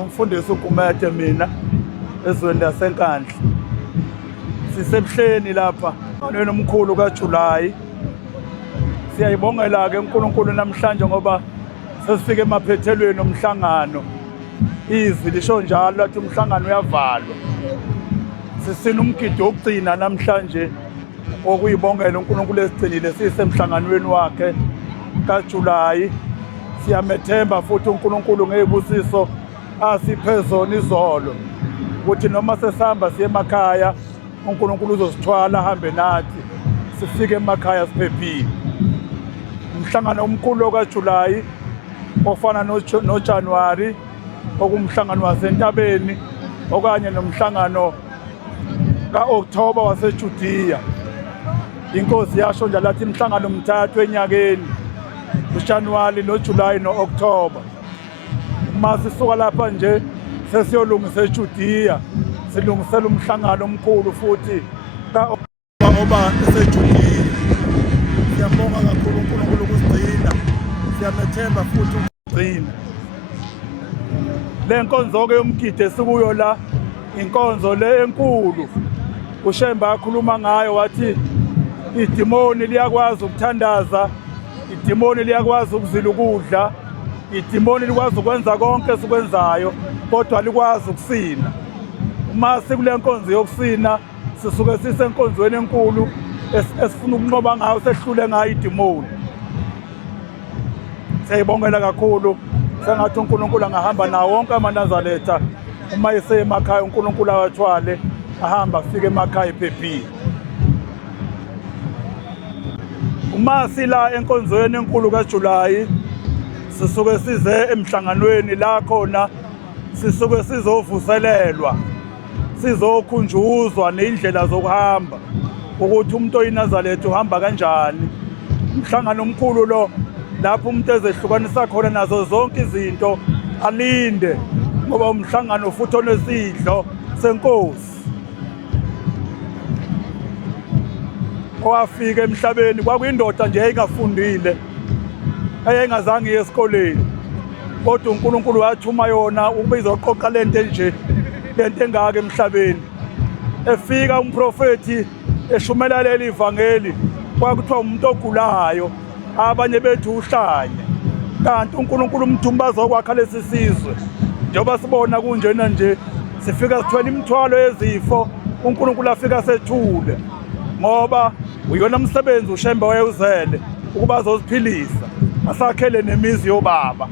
Umfundisi uGumede mina ezweni laseNkandla. Sisebuhleni lapha nomkhulu kaJulayi. Siyayibongela ke uNkulunkulu namhlanje ngoba sesifike emaphethelweni omhlangano. Izwi lisho njalo lathi umhlangano uyavalwa. Sisina umgido wokugcina namhlanje okuyibongela uNkulunkulu esigcinile sisemhlanganweni wakhe kaJulayi. Siyamethemba futhi uNkulunkulu ngezibusiso asiphe zona izolo ukuthi noma sesihamba siye emakhaya uNkulunkulu uzosithwala ahambe nathi sifike emakhaya siphephile. Umhlangano omkhulu kaJulayi ofana noJanuary okumhlangano wasentabeni okanye nomhlangano kaOctober waseJudiya. Inkosi yasho njalo athi imhlangano umthathu enyakeni uJanuary noJuly noOctober. Masisuka lapha nje sesiyolungisa eJudiya silungisela umhlangano omkhulu futhi kaOba eseJudiya. Siyabonga kakhulu uNkulunkulu ukusigcina, siyamethemba futhi ukugcina. Le nkonzo ke yomgidi esikuyo la inkonzo le enkulu uShemba akhuluma ngayo wathi idimoni liyakwazi ukuthandaza, idimoni liyakwazi ukuzila ukudla, idimoni likwazi ukwenza konke esikwenzayo kodwa likwazi ukusina. Uma sikule nkonzo yokusina sisuke sisenkonzweni enkulu esifuna ukunqoba ngayo sehlule ngayo idimoni. Siyayibongela kakhulu, sengathi uNkulunkulu angahamba nawo wonke amaNazaretha uma ese emakhaya uNkulunkulu awathwale ahamba afike emakhaya ephephile. Uma sila enkonzweni enkulu kaJulayi sisuke size emhlanganweni la khona sisuke sizovuselelwa, sizokhunjuzwa neindlela zokuhamba ukuthi umuntu oyinazaretha uhamba kanjani. Umhlangano omkhulu lo lapho umuntu ezehlukanisa khona nazo zonke izinto alinde ngoba umhlangano futhi onesidlo senkosi. Owafika emhlabeni kwakuyindoda nje engafundile engazange iye esikoleni kodwa uNkulunkulu wathuma yona ukuba izoqoqa lento nje, lento engaka emhlabeni. Efika umprofeti eshumela leli ivangeli kwakuthiwa umuntu ogulayo abanye bethu uhlanya, kanti uNkulunkulu umthuma bazokwakha lesi sizwe. Njengoba sibona kunjena nje sifika sithwele imithwalo yezifo, uNkulunkulu afika sethule ngoba uyona umsebenzi uShemba wayewuzele ukuba azosiphilisa asakhele nemizi yobaba.